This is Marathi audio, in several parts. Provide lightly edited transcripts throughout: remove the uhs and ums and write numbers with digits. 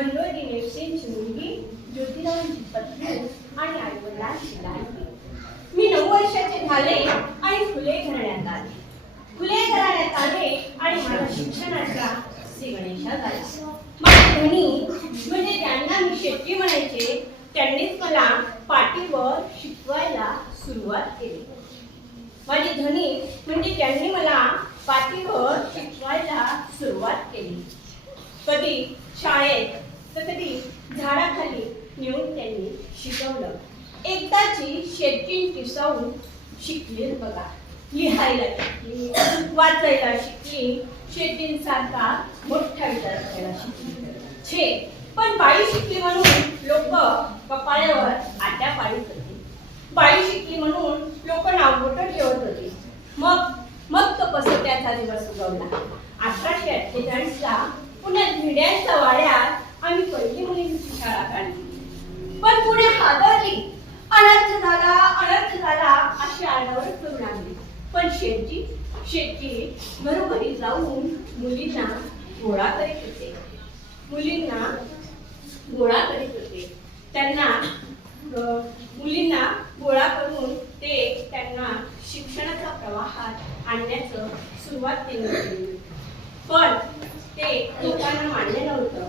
खंडोजी नेपसेंची मुलगी ज्योतिरावांची पत्नी आणि आईवडिलांची लाडकी. मी 9 वर्षाचे झाले आणि फुले घराण्यात आले. फुले घराण्यात आले आणि माझ्या शिक्षणाचा श्री गणेशा झाला. माझे धनी म्हणजे ज्यांना मी शेट्टी म्हणायचे त्यांनीच मला पाटीवर शिकवायला सुरुवात केली. माझे धनी म्हणजे ज्यांनी मला पाटीवर शिकवायला सुरुवात केली. कधी शाळेत तर कधी झाडाखाली नेऊन त्यांनी शिकवलं. एकदाची शेट्टींची सवय शिकली बघा. लिहायला शिकली, वाचायला शिकली, शेट्टींसारखा मोठा विचार करायला शिकली. छे पण बाई शिकली म्हणून लोक कपाळावर आट्या पाडीत होते. बाई शिकली म्हणून लोक नावबोटं ठेवत होते. मग तो कसोट्याचा दिवस उगवला. 1848 ला पुण्यात भिड्यांच्या वाड्यात आम्ही पहिली मुलींची शाळा काढली. पण पुढे हादरली. अनर्थ झाला अशी आडावर करू लागली. पण शेट्टी घरोघरी जाऊन मुलींना गोळा करीत होते. मुलींना गोळा करून ते त्यांना शिक्षणाच्या प्रवाहात आणण्याचं सुरुवात केली. पण ते लोकांना मान्य नव्हतं.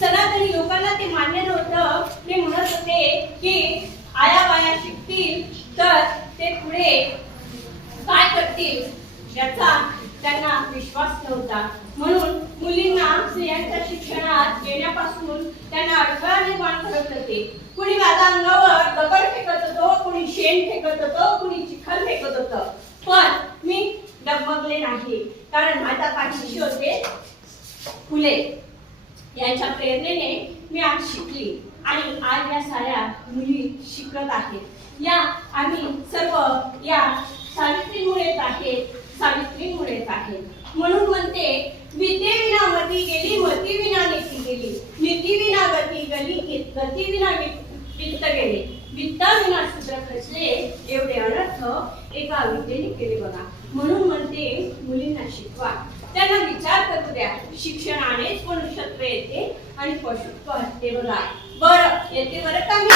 सनातनी लोकांना ते मान्य नव्हतं. ते म्हणत होते की आया बाया शिकतील तर ते पुढे काय करतील याचा त्यांना विश्वास नव्हता. म्हणून मुलींना स्त्रियांच्या शिक्षणात येण्यापासून त्यांना अडथळा निर्माण करत होते. कुणी माझ्या अंगावर दगड फेकत होतो, कुणी शेण फेकत होतं, कुणी चिखल फेकत होतं. पण मी डगमगले नाही, कारण माझ्या पाठीशी होते फुले. यांच्या प्रेरणेने मी आज शिकली आणि आज या साऱ्या मुली शिकत आहेत. या आम्ही सर्व या सावित्रीमुळेच आहेत. म्हणून म्हणते विद्येविना मती गेली, मती विना नीती गेली, नीती विना गती गेली, गती विना वित्त गेले, वित्ता विना शूद्र खचले. एवढे अनर्थ एका विद्येने केले बघा. म्हणून म्हणते मुलींना शिकवा, त्यांना विचार करू द्या. शिक्षणानेच मनुष्यत्व येते आणि पशुत्व हटते बघा. बरं येते बरं का मी.